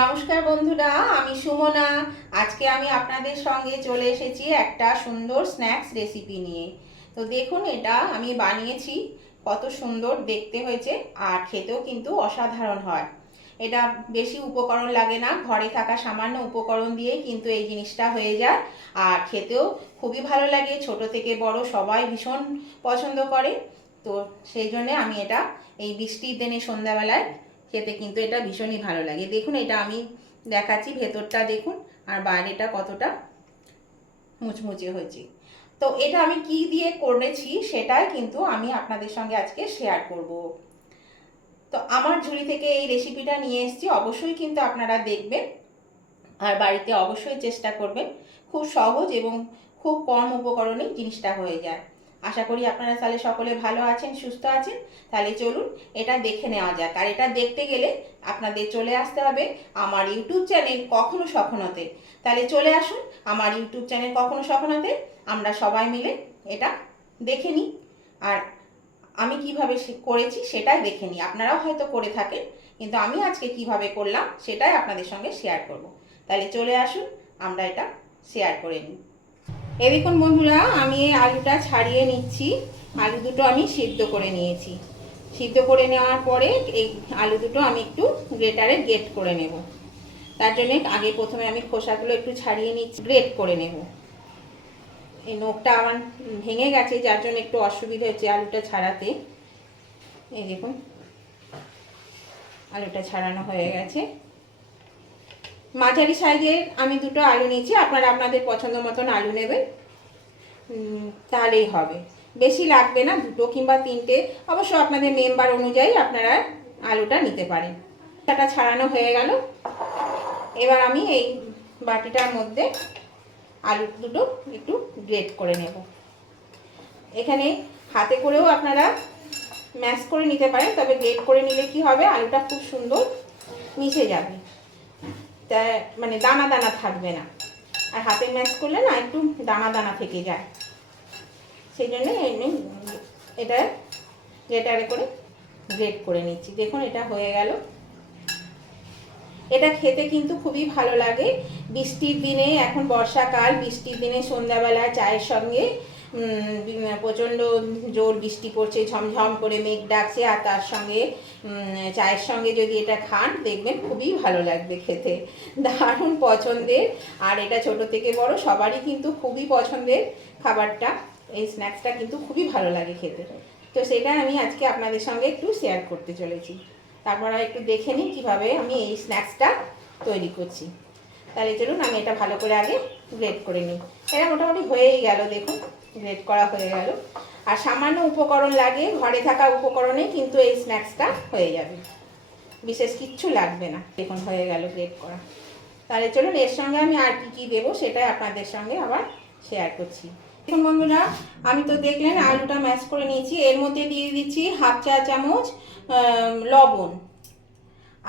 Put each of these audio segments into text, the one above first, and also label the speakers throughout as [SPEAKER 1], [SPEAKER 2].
[SPEAKER 1] নমস্কার বন্ধুরা, আমি সুমনা। আজকে আমি আপনাদের সঙ্গে চলে এসেছি একটা সুন্দর স্ন্যাক্স রেসিপি নিয়ে। তো দেখুন এটা, আমি বানিয়েছি, কত সুন্দর দেখতে হয়েছে, আর খেতেও কিন্তু অসাধারণ হয়। এটা বেশি উপকরণ লাগে না, ঘরে থাকা সামান্য উপকরণ দিয়েই কিন্তু এই জিনিসটা হয়ে যায়, আর খেতেও খুবই ভালো লাগে, ছোট থেকে বড় সবাই ভীষণ পছন্দ করে। তো সেই জন্যে আমি এটা এই বৃষ্টির দিনে সন্ধ্যাবেলায় খেতে কিন্তু এটা ভীষণই ভালো লাগে। দেখুন, এটা আমি দেখাচ্ছি, ভেতরটা দেখুন, আর বাইরেটা কতটা মুচমুচে হয়েছে। তো এটা আমি কি দিয়ে করেছি সেটাই কিন্তু আমি আপনাদের সঙ্গে আজকে শেয়ার করব। তো আমার ঝুড়ি থেকে এই রেসিপিটা নিয়ে এসেছি, অবশ্যই কিন্তু আপনারা দেখবেন, আর বাড়িতে অবশ্যই চেষ্টা করবেন। খুব সহজ এবং খুব কম উপকরণে জিনিসটা হয়ে যায়। আশা করি আপনারা তাহলে সকলে ভালো আছেন, সুস্থ আছেন। তাহলে চলুন এটা দেখে নেওয়া যাক। আর এটা দেখতে গেলে আপনাদের চলে আসতে হবে আমার ইউটিউব চ্যানেল কখনো সখনতে তাহলে চলে আসুন আমার ইউটিউব চ্যানেল কখনো সখনতে আমরা সবাই মিলে এটা দেখে নিই। আর আমি কীভাবে করেছি সেটাই দেখে নিই। আপনারাও হয়তো করে থাকেন, কিন্তু আমি আজকে কীভাবে করলাম সেটাই আপনাদের সঙ্গে শেয়ার করব। তাহলে চলে আসুন, আমরা এটা শেয়ার করে নিই। এই দেখুন বন্ধুরা, আমি এই আলুটা ছাড়িয়ে নিচ্ছি। আলু দুটো আমি সিদ্ধ করে নিয়েছি। সিদ্ধ করে নেওয়ার পরে এই আলু দুটো আমি একটু গ্রেটারে গ্রেট করে নেব। তার জন্য আগে প্রথমে আমি খোসাগুলো একটু ছাড়িয়ে নিচ্ছি, গ্রেট করে নেব। এই নখটা আমার ভেঙে গেছে, যার জন্য একটু অসুবিধা হচ্ছে আলুটা ছাড়াতে। এই দেখুন, আলুটা ছাড়ানো হয়ে গেছে। মাঝারি সাইজের আমি দুটো আলু নিয়েছি, আপনারা আপনাদের পছন্দ মতন আলু নেবেন। তাহলেই হবে। বেশি লাগবে না, দুটো কিংবা তিনটে। অবশ্য আপনাদের মেম্বার অনুযায়ী আপনারা আলুটা নিতে পারেন। এটা ছাড়ানো হয়ে গেল। এবার আমি এই বাটিটার মধ্যে আলু দুটো একটু গ্রেট করে নেব। এখানে হাতে করেও আপনারা ম্যাশ করে নিতে পারেন, তবে গ্রেট করে নিলে কি হবে? আলুটা খুব সুন্দর মিশে যাবে। মানে দানা দানা থাকবে না। আর হাতে ম্যাশ করলে না একটু দানা দানা থেকে যায়। সেই জন্য এটা গ্রেটারে করে গ্রেট করে নিচ্ছি। দেখুন এটা হয়ে গেল। এটা খেতে কিন্তু খুবই ভালো লাগে। বৃষ্টির দিনে, এখন বর্ষাকাল, বৃষ্টির দিনে সন্ধ্যাবেলা চায়ের সঙ্গে প্রচণ্ড জোর বৃষ্টি পড়ছে, ঝমঝম করে মেঘ ডাকছে, আর তার সঙ্গে চায়ের সঙ্গে যদি এটা খান, দেখবেন খুবই ভালো লাগবে খেতে। দারুণ পছন্দের, আর এটা ছোট থেকে বড়, সবারই কিন্তু খুবই পছন্দের খাবারটা। এই স্ন্যাক্সটা কিন্তু খুবই ভালো লাগে খেতে। তো সেটা আমি আজকে আপনাদের সঙ্গে একটু শেয়ার করতে চলেছি। তারপর একটু দেখে নিই কীভাবে আমি এই স্ন্যাক্সটা তৈরি করছি। তাহলে চলুন, আমি এটা ভালো করে আগে গ্রেড করে নিই। এটা মোটামুটি হয়েই গেল, দেখুন গ্রেড করা হয়ে গেল। আর সামান্য উপকরণ লাগে, ঘরে থাকা উপকরণে কিন্তু এই স্ন্যাক্সটা হয়ে যাবে। বিশেষ কিচ্ছু লাগবে না। দেখুন, হয়ে গেল গ্রেড করা। তাহলে চলুন, এর সঙ্গে আমি আর কী কী দেবো সেটাই আপনাদের সঙ্গে আবার শেয়ার করছি। দেখুন বন্ধুরা, আমি তো দেখলেন আলুটা ম্যাশ করে নিয়েছি। এর মধ্যে দিয়ে দিচ্ছি হাফ চা চামচ লবণ।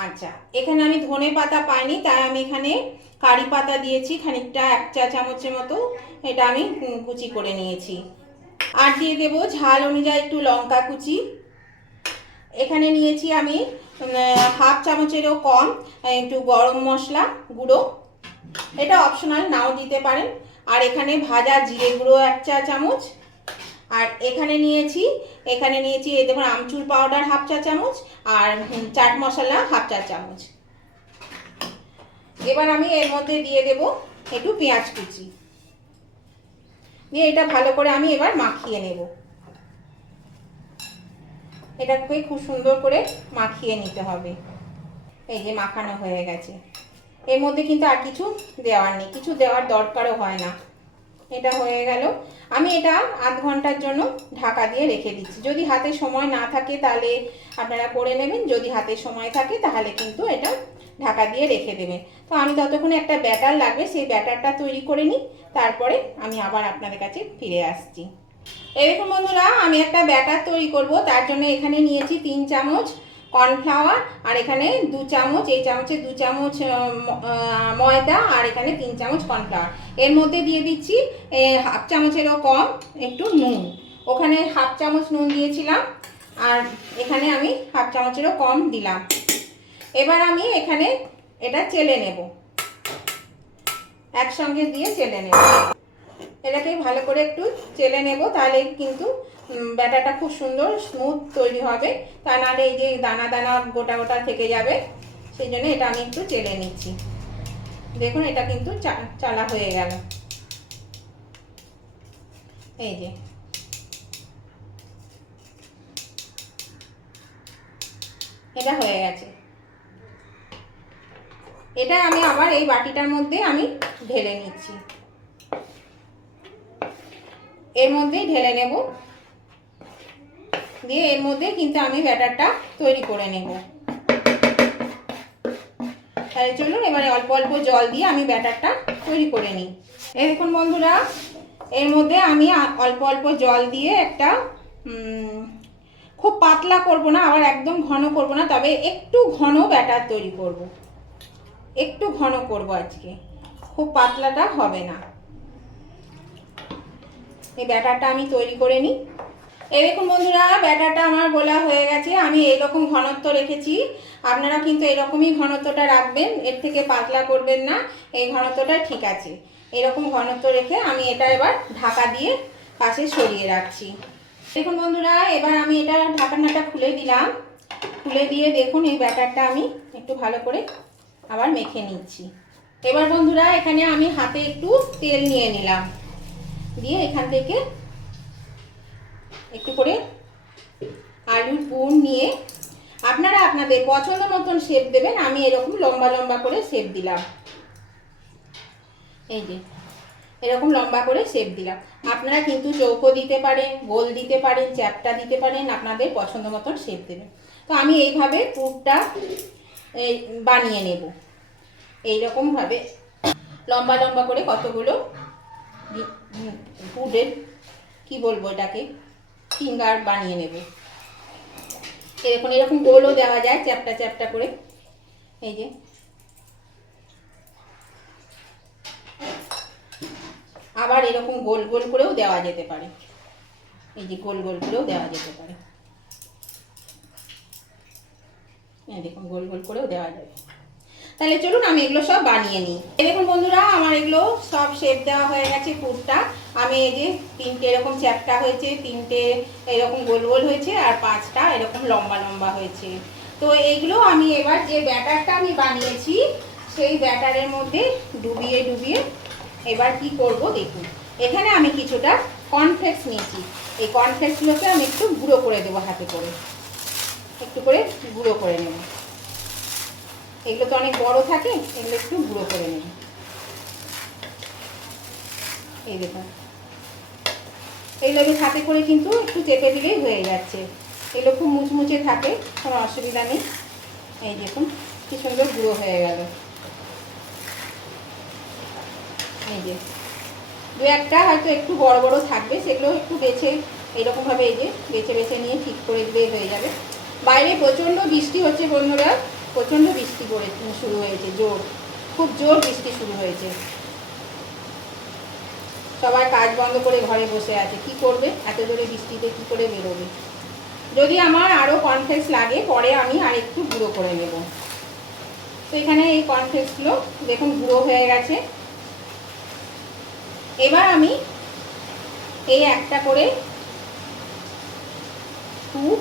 [SPEAKER 1] আচ্ছা এখানে আমি ধনে পাতা পাইনি, তাই আমি এখানে কারি পাতা দিয়েছি, খানিকটা এক চা চামচের মতো। এটা আমি কুচি করে নিয়েছি। আর দিয়ে দেব ঝাল অনুযায়ী একটু লঙ্কা কুচি। এখানে নিয়েছি আমি হাফ চামচেরও কম একটু গরম মশলা গুঁড়ো। এটা অপশনাল, নাও দিতে পারেন। আর এখানে ভাজা জিরে গুঁড়ো এক চা চামচ। আর এখানে নিয়েছি এখানে নিয়েছি, এই দেখুন, আমচুর পাউডার হাফ চা চামচ, আর চাট মশলা হাফ চা চামচ। এবার আমি এর মধ্যে দিয়ে দেব একটু পেঁয়াজ কুচি। দিয়ে এটা ভালো করে আমি এবার মাখিয়ে নেব। এটাকে খুব সুন্দর করে মাখিয়ে নিতে হবে। এই যে মাখানো হয়ে গেছে। এর মধ্যে কিন্তু আর কিছু দেওয়ার নেই, কিছু দেওয়ার দরকারও হয় না। এটা হয়ে গেল। আমি এটা আধ ঘণ্টার জন্য ঢাকা দিয়ে রেখে দিচ্ছি। যদি হাতে সময় না থাকে তাহলে আপনারা করে নেবেন, যদি হাতে সময় থাকে তাহলে কিন্তু এটা ঢাকা দিয়ে রেখে দেবেন তো আমি ততক্ষণে একটা ব্যাটার লাগবে, সেই ব্যাটারটা তৈরি করে নিই, তারপরে আমি আবার আপনাদের কাছে ফিরে আসছি। দেখুন বন্ধুরা, আমি একটা ব্যাটার তৈরি করব, তার জন্য এখানে নিয়েছি তিন চামচ কর্নফ্লাওয়ার, আর এখানে দু চামচ, এই চামচে দু চামচ ময়দা, আর এখানে তিন চামচ কর্নফ্লাওয়ার। এর মধ্যে দিয়ে দিচ্ছি হাফ চামচেরও কম, একটু নুন। ওখানে হাফ চামচ নুন দিয়েছিলাম, আর এখানে আমি হাফ চামচেরও কম দিলাম। এবার আমি এখানে এটা চেলে নেব। একসঙ্গে দিয়ে চেলে নেব। এটাকে ভালো করে একটু চেলে নেব তাহলে কিন্তু ব্যাটাটা খুব সুন্দর স্মুথ তৈরি হবে। তা নাহলে এই যে দানা দানা গোটা গোটা থেকে যাবে, সেই জন্য এটা আমি একটু চেলে নিচ্ছি। দেখুন, এটা কিন্তু চালা হয়ে গেল। এই যে। এটা হয়ে গেছে। এটা আমি আবার এই বাটিটার মধ্যে আমি ঢেলে নিচ্ছি। এর মধ্যেই ঢেলে নেব। দিয়ে এর মধ্যে কিন্তু আমি ব্যাটারটা তৈরি করে নেব। তাহলে চলুন এবারে অল্প অল্প জল দিয়ে আমি ব্যাটারটা তৈরি করে নিই। এই দেখুন বন্ধুরা, এর মধ্যে আমি অল্প অল্প জল দিয়ে একটা খুব পাতলা করব না, আবার একদম ঘন করব না, তবে একটু ঘন ব্যাটার তৈরি করব। একটু ঘন করব আজকে। খুব পাতলাটা হবে না। এই ব্যাটারটা আমি তৈরি করে নিই। এই দেখুন বন্ধুরা, ব্যাটারটা আমার গোলা হয়ে গেছে। আমি এইরকম ঘনত্ব রেখেছি। আপনারা কিন্তু এরকমই ঘনত্বটা রাখবেন। এর থেকে পাতলা করবেন না। এই ঘনত্বটা ঠিক আছে। এরকম ঘনত্ব রেখে আমি এটা এবার ঢাকা দিয়ে পাশে সরিয়ে রাখছি। দেখুন বন্ধুরা, এবার আমি এটা ঢাকনাটা খুলে দিলাম। খুলে দিয়ে দেখুন এই ব্যাটারটা আমি একটু ভালো করে আবার মেখে নিচ্ছি। এবার বন্ধুরা, এখানে আমি হাতে একটু তেল নিয়ে নিলাম। দিয়ে এখান থেকে একটু করে আলুর পুর নিয়ে আপনারা আপনাদের পছন্দ মতন শেপ দেবেন, আমি এরকম লম্বা লম্বা করে শেপ দিলাম। এই যে, এরকম লম্বা করে শেপ দিলাম। আপনারা কিন্তু চৌকো দিতে পারেন, গোল দিতে পারেন, চ্যাপটা দিতে পারেন, আপনাদের পছন্দ মতন শেপ দেবেন। তো আমি এইভাবে পুরটা বানিয়ে নেব। এইরকমভাবে লম্বা লম্বা করে কতগুলো পুরের কি বলব এটাকে, ফিঙ্গার বানিয়ে নেব। এরকম এরকম গোলও দেওয়া যায় চ্যাপটা চ্যাপটা করে। এই যে। আবার এরকম গোল গোল করেও দেওয়া যেতে পারে। এই যে গোল গোল করেও দেওয়া যেতে পারে। দেখুন, গোল গোল করেও দেওয়া যাবে। তাহলে চলুন, আমি এগুলো সব বানিয়ে নিই। দেখুন বন্ধুরা, আমার এগুলো সব শেপ দেওয়া হয়ে গেছে পুরটা। আমি এই যে তিনটে এরকম চ্যাপটা হয়েছে, তিনটে এরকম গোল গোল হয়েছে, আর পাঁচটা এরকম লম্বা লম্বা হয়েছে। তো এইগুলো আমি এবার যে ব্যাটারটা আমি বানিয়েছি, সেই ব্যাটারের মধ্যে ডুবিয়ে ডুবিয়ে এবার কি করব দেখুন। এখানে আমি কিছুটা কর্নফ্লেক্স নিয়েছি। এই কর্নফ্লেক্সগুলোকে আমি একটু গুঁড়ো করে দেবো হাতে করে। একটু করে গুঁড়ো করে নেব। এগুলো তো অনেক বড় থাকে, এগুলো একটু গুঁড়ো করে নেব। এই দেখুন। এইগুলো হাতে করে কিন্তু একটু চেপে দিলেই হয়ে যাচ্ছে। এগুলো খুব মুচমুচে থাকে, কোনো অসুবিধা নেই। এই দেখুন, কি সুন্দর গুঁড়ো হয়ে গেল। এই যে, দু একটা হয়তো একটু বড় বড় থাকবে, সেগুলো একটু বেছে, এরকমভাবে এই যে বেছে বেছে নিয়ে ঠিক করে দিলে হয়ে যাবে। বাইরে প্রচণ্ড বৃষ্টি হচ্ছে বন্ধুরা, প্রচণ্ড বৃষ্টি পড়ে, শুরু হয়েছে, জোর, খুব জোর বৃষ্টি শুরু হয়েছে। সবাই কাজ বন্ধ করে ঘরে বসে আছে, কি করবে? এত জোরে বৃষ্টিতে কি করে বেরোবে? যদি আমার আরও কনফ্লেক্স লাগে, পরে আমি আর একটু গুঁড়ো করে নেব। তো এখানে এই কনফ্লেক্সগুলো দেখুন, গুঁড়ো হয়ে গেছে। এবার আমি এই একটা করে পুর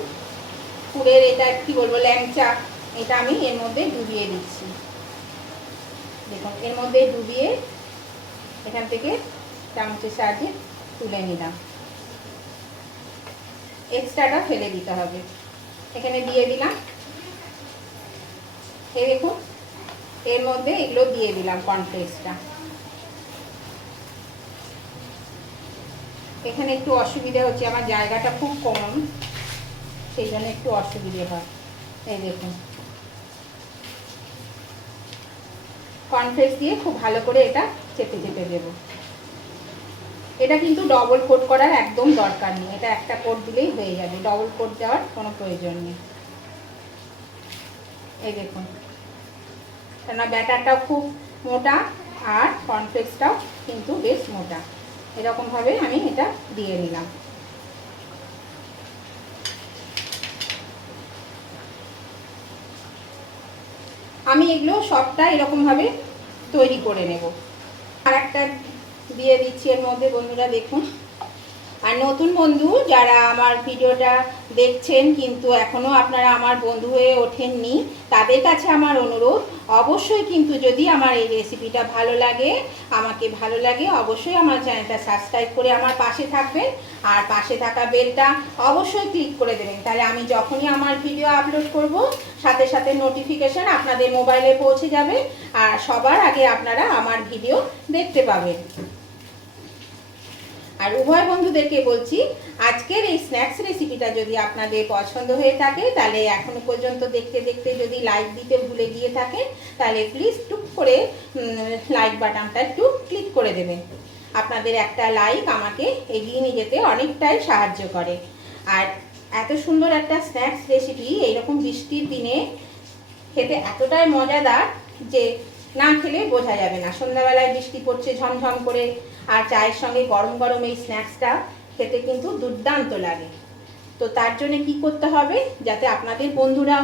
[SPEAKER 1] পুরের এটা কি বলব, ল্যাংচা, এটা আমি এর মধ্যে ডুবিয়ে দিচ্ছি। দেখুন, এর মধ্যে ডুবিয়ে এখান থেকে চামচের সাহায্যে তুলে নিলাম। এক্সট্রাটা ফেলে দিতে হবে। এখানে দিয়ে দিলাম। এই দেখুন, এর মধ্যে এগুলো দিয়ে দিলাম কর্নফ্লেক্সটা। এখানে একটু অসুবিধা হচ্ছে, আমার জায়গাটা খুব কম। সেই জন্য একটু অসুবিধে হয়। এই দেখুন। কনফ্লেক্স দিয়ে খুব ভালো করে এটা চেপে চেপে দেব। এটা কিন্তু ডবল কোট করার একদম দরকার নেই। এটা একটা কোট দিলেই হয়ে যাবে। ডবল কোট দেওয়ার কোনো প্রয়োজন নেই। এই দেখুন। কেননা ব্যাটারটাও খুব মোটা আর কনফ্লেক্সটাও কিন্তু বেশ মোটা। এরকমভাবে আমি এটা দিয়ে নিলাম। আমি এগুলো সবটা এরকমভাবে তৈরি করে নেব। আর একটা দিয়ে দিচ্ছি এর মধ্যে, বন্ধুরা দেখুন। আর নতুন বন্ধু যারা আমার ভিডিওটা দেখছেন, কিন্তু এখনও আপনারা আমার বন্ধু হয়ে ওঠেননি, তাদের কাছে আমার অনুরোধ, অবশ্যই কিন্তু যদি আমার এই রেসিপিটা ভালো লাগে, আমাকে ভালো লাগে, অবশ্যই আমার চ্যানেলটা সাবস্ক্রাইব করে আমার পাশে থাকবেন, আর পাশে থাকা বেলটা অবশ্যই ক্লিক করে দেবেন। তাহলে আমি যখনই আমার ভিডিও আপলোড করব, সাথে সাথে নোটিফিকেশান আপনাদের মোবাইলে পৌঁছে যাবে, আর সবার আগে আপনারা আমার ভিডিও দেখতে পাবেন। আর উভয় বন্ধুদেরকে বলছি, আজকের এই স্ন্যাক্স রেসিপিটা যদি আপনাদের পছন্দ হয়ে থাকে, তাহলে এখনও পর্যন্ত দেখতে দেখতে যদি লাইক দিতে ভুলে গিয়ে থাকেন, তাহলে প্লিজ টুক করে লাইক বাটনটা একটু ক্লিক করে দেবেন। আপনাদের একটা লাইক আমাকে এগিয়ে নিয়ে যেতে অনেকটাই সাহায্য করে। আর এত সুন্দর একটা স্ন্যাক্স রেসিপি এইরকম বৃষ্টির দিনে খেতে এতটাই মজাদার যে না খেলে বোঝা যাবে না। সন্ধ্যাবেলায় বৃষ্টি পড়ছে, ঝমঝম করে আর চায়ের সঙ্গে গরম গরম এই স্ন্যাক্সটা খেতে কিন্তু দুর্দান্ত লাগে। তো তার জন্য কি করতে হবে? যাতে আপনাদের বন্ধুরা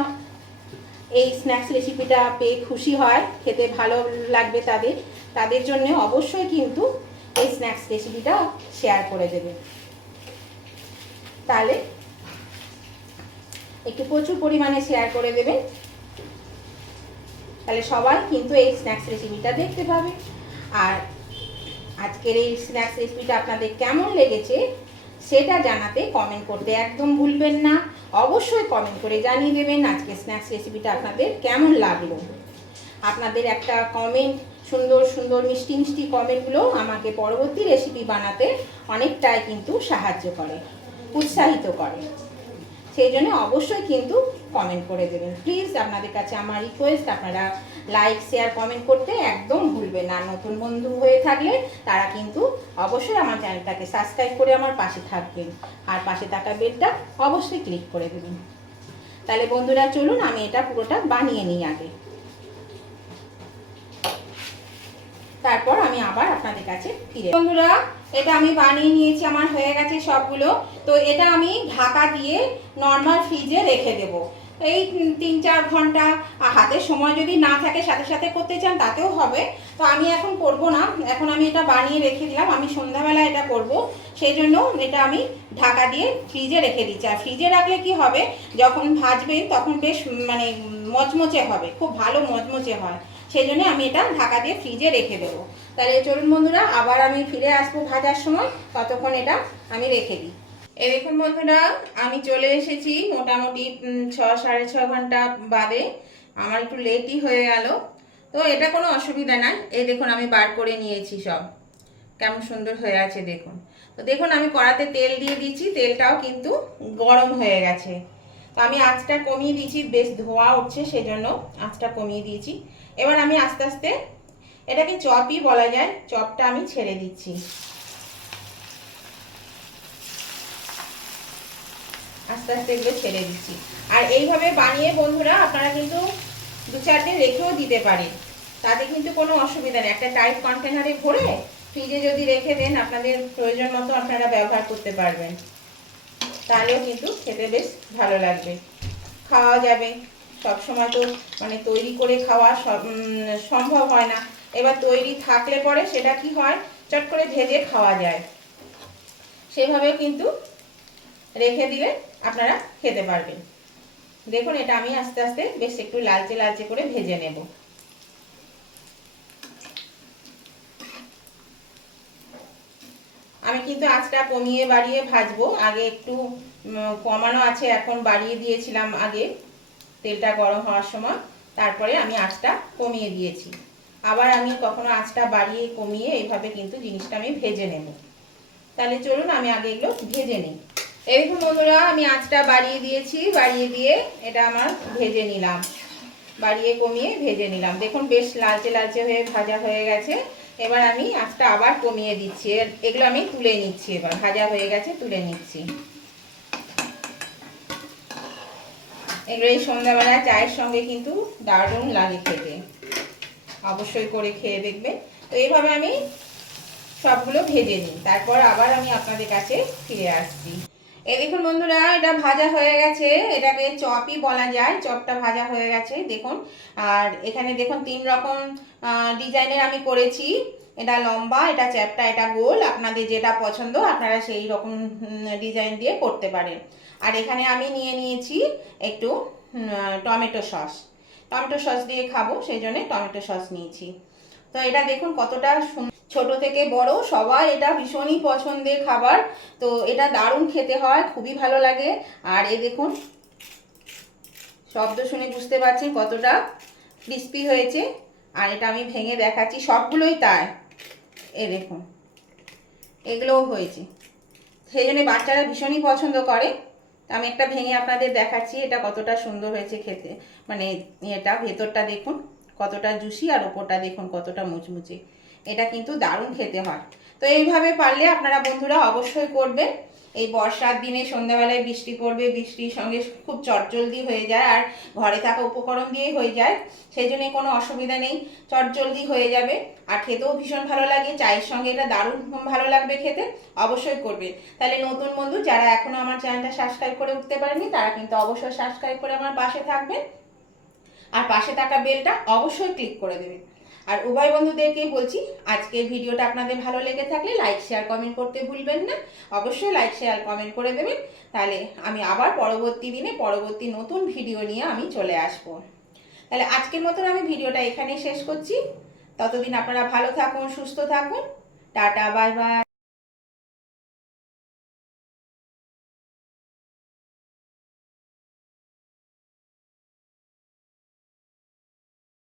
[SPEAKER 1] এই স্ন্যাক্স রেসিপিটা পেয়ে খুশি হয়, খেতে ভালো লাগবে তাদের তাদের জন্য অবশ্যই কিন্তু এই স্ন্যাক্স রেসিপিটা শেয়ার করে দেবে। তাহলে একটু প্রচুর পরিমাণে শেয়ার করে দেবেন তাহলে সবাই কিন্তু এই স্ন্যাক্স রেসিপিটা দেখতে পাবে। আর আজকের এই স্ন্যাক্স রেসিপিটা আপনাদের কেমন লেগেছে সেটা জানাতে কমেন্ট করতে একদম ভুলবেন না। অবশ্যই কমেন্ট করে জানিয়ে দেবেন আজকে স্ন্যাক্স রেসিপিটা আপনাদের কেমন লাগল। আপনাদের একটা কমেন্ট সুন্দর সুন্দর, মিষ্টি মিষ্টি কমেন্টগুলো আমাকে পরবর্তী রেসিপি বানাতে অনেকটাই কিন্তু সাহায্য করে, উৎসাহিত করে। সেই জন্য অবশ্যই কিন্তু কমেন্ট করে দেবেন। প্লিজ আপনাদের কাছে আমার রিকোয়েস্ট আপনারা লাইক শেয়ার কমেন্ট করতে একদম ভুলবে না। নতুন বন্ধু হয়ে থাকলে তারা কিন্তু অবশ্যই আমার চ্যানেলটাকে সাবস্ক্রাইব করে আমার পাশে থাকবেন। আর পাশে থাকা বেলটা অবশ্যই ক্লিক করে দেবেন। তাহলে বন্ধুরা, চলুন আমি এটা পুরোটা বানিয়ে নিই আগে। তারপর আমি আবার আপনাদের কাছে ফিরে বন্ধুরা, এটা আমি বানিয়ে নিয়েছি, আমার হয়ে গেছে সবগুলো। তো এটা আমি ঢাকা দিয়ে নর্মাল ফ্রিজে রেখে দেব। এই তিন চার ঘণ্টা। আর হাতে সময় যদি না থাকে, সাথে সাথে করতে চান, তাতেও হবে। তো আমি এখন করব না। এখন আমি এটা বানিয়ে রেখে দিলাম। আমি সন্ধ্যাবেলা এটা করব। সেই জন্য এটা আমি ঢাকা দিয়ে ফ্রিজে রেখে দিচ্ছি। আর ফ্রিজে রাখলে কি হবে? যখন ভাজবেন, তখন বেশ মানে মচমচে হবে। খুব ভালো মচমচে হয়। সেই জন্য আমি এটা ঢাকা দিয়ে ফ্রিজে রেখে দেবো। তাহলে চলুন বন্ধুরা, আবার আমি ফিরে আসব ভাজার সময়। ততক্ষণ এটা আমি রেখে দিই। এই দেখুন বন্ধুরা, আমি চলে এসেছি মোটামুটি ছ, সাড়ে ছ ঘণ্টা বাদে। আমার একটু লেটই হয়ে গেল। তো এটা কোনো অসুবিধা নাই। এই দেখুন, আমি বার করে নিয়েছি সব। কেমন সুন্দর হয়ে আছে, দেখুন। তো দেখুন, আমি কড়াতে তেল দিয়ে দিচ্ছি। তেলটাও কিন্তু গরম হয়ে গেছে। তো আমি আঁচটা কমিয়ে দিয়েছি। বেশ ধোয়া উঠছে, সেজন্য আঁচটা কমিয়ে দিয়েছি। এবার আমি আস্তে আস্তে এটাকে চপই বলা যায়। চপটা আমি ছেড়ে দিচ্ছি। আস্তে আস্তে এগুলো ছেড়ে দিচ্ছি। আর এইভাবে বানিয়ে বন্ধুরা আপনারা কিন্তু দু চার দিন রেখেও দিতে পারেন। তাতে কিন্তু কোনো অসুবিধা নেই। একটা টাইট কন্টেনারে ভরে ফ্রিজে যদি রেখে দেন, আপনাদের প্রয়োজন মতো আপনারা ব্যবহার করতে পারবেন। তাহলেও কিন্তু খেতে বেশ ভালো লাগবে। খাওয়া যাবে। সব সময় তো মানে তৈরি করে খাওয়া সম্ভব হয় না। এবার তৈরি থাকলে পরে সেটা কি হয়? চট করে ভেজে খাওয়া যায়। সেভাবেও কিন্তু রেখে দিলে আপনারা খেতে পারবেন। দেখুন, এটা আমি আস্তে আস্তে বেশ একটু লালচে লালচে করে ভেজে নেব। আমি কিন্তু আঁচটা কমিয়ে বাড়িয়ে ভাজবো। আগে একটু কমানো আছে, এখন বাড়িয়ে দিয়েছিলাম আগে। তেলটা গরম হওয়ার সময়। তারপরে আমি আঁচটা কমিয়ে দিয়েছি। আবার আমি কখনো আঁচটা বাড়িয়ে কমিয়ে এইভাবে কিন্তু জিনিসটা আমি ভেজে নেব। তাহলে চলুন, আমি আগে এগুলো ভেজে নিই। এই দেখুন বন্ধুরা, আমি আঁচটা বাড়িয়ে দিয়েছি, বাড়িয়ে দিয়ে এটা আমার ভেজে নিলাম। বাড়িয়ে কমিয়ে ভেজে নিলাম। দেখুন বেশ লালচে লালচে হয়ে ভাজা হয়ে গেছে। এবার আমি আঁচটা আবার কমিয়ে দিচ্ছি। এগুলো আমি তুলে নিচ্ছি এবার। ভাজা হয়ে গেছে, তুলে নিচ্ছি। এগুলো এই সন্ধ্যাবেলা চায়ের সঙ্গে কিন্তু দারুণ লাগে খেতে। অবশ্যই করে খেয়ে দেখবে। তো এইভাবে আমি সবগুলো ভেজে নিই। তারপর আবার আমি আপনাদের কাছে ফিরে আসছি। এই দেখুন বন্ধুরা, এটা ভাজা হয়ে গেছে। এটাকে চপই বলা যায়, চপটা ভাজা হয়ে গেছে, দেখুন। আর এখানে দেখুন, তিন রকম ডিজাইনের আমি করেছি। এটা লম্বা, এটা চ্যাপটা, এটা গোল। আপনাদের যেটা পছন্দ, আপনারা সেই রকম ডিজাইন দিয়ে করতে পারেন। আর এখানে আমি নিয়ে নিয়েছি একটু টমেটো সস। টমেটো সস দিয়ে খাব, সেই জন্য টমেটো সস নিয়েছি। তো এটা দেখুন কতটা সুন- ছোট থেকে বড় সবাই এটা ভীষণই পছন্দের খাবার। তো এটা দারুণ খেতে হয়, খুবই ভালো লাগে। আর এ দেখুন, শব্দ শুনে বুঝতে পারছেন কতটা ক্রিস্পি হয়েছে। আর এটা আমি ভেঙে দেখাচ্ছি, সবগুলোই তাই। এ দেখুন, এগুলোও হয়েছে। সেই জন্য বাচ্চারা ভীষণই পছন্দ করে। তো আমি একটা ভেঙে আপনাদের দেখাচ্ছি, এটা কতটা সুন্দর হয়েছে খেতে। মানে এটা ভেতরটা দেখুন, কতটা জুসি আর ওপরটা দেখুন, কতটা মুচমুচে। এটা কিন্তু দারুণ খেতে হয়। তো এইভাবে পারলে আপনারা বন্ধুরা অবশ্যই করবেন। এই বর্ষার দিনে সন্ধ্যাবেলায় বৃষ্টি পড়বে, বৃষ্টির সঙ্গে খুব চটজলদি হয়ে যায় আর ঘরে থাকা উপকরণ দিয়েই হয়ে যায়। সেই জন্যে কোনো অসুবিধা নেই, চটজলদি হয়ে যাবে। আর খেতেও ভীষণ ভালো লাগে, চায়ের সঙ্গে এটা দারুণ ভালো লাগবে খেতে, অবশ্যই করবেন। তাহলে নতুন বন্ধু যারা এখনও আমার চ্যানেলটা সাবস্ক্রাইব করে উঠতে পারেনি, তারা কিন্তু অবশ্যই সাবস্ক্রাইব করে আমার পাশে থাকবেন। আর পাশে থাকা বেলটা অবশ্যই ক্লিক করে দেবেন। আর উভয় বন্ধুদেরকেই বলছি, আজকের ভিডিওটা আপনাদের ভালো লেগে থাকলে লাইক শেয়ার কমেন্ট করতে ভুলবেন না। অবশ্যই লাইক শেয়ার কমেন্ট করে দেবেন। তাহলে আমি আবার পরবর্তী দিনে পরবর্তী নতুন ভিডিও নিয়ে আমি চলে আসব। তাহলে আজকের মতন আমি ভিডিওটা এখানেই শেষ করছি। ততদিন আপনারা ভালো থাকুন, সুস্থ থাকুন। Tata bye bye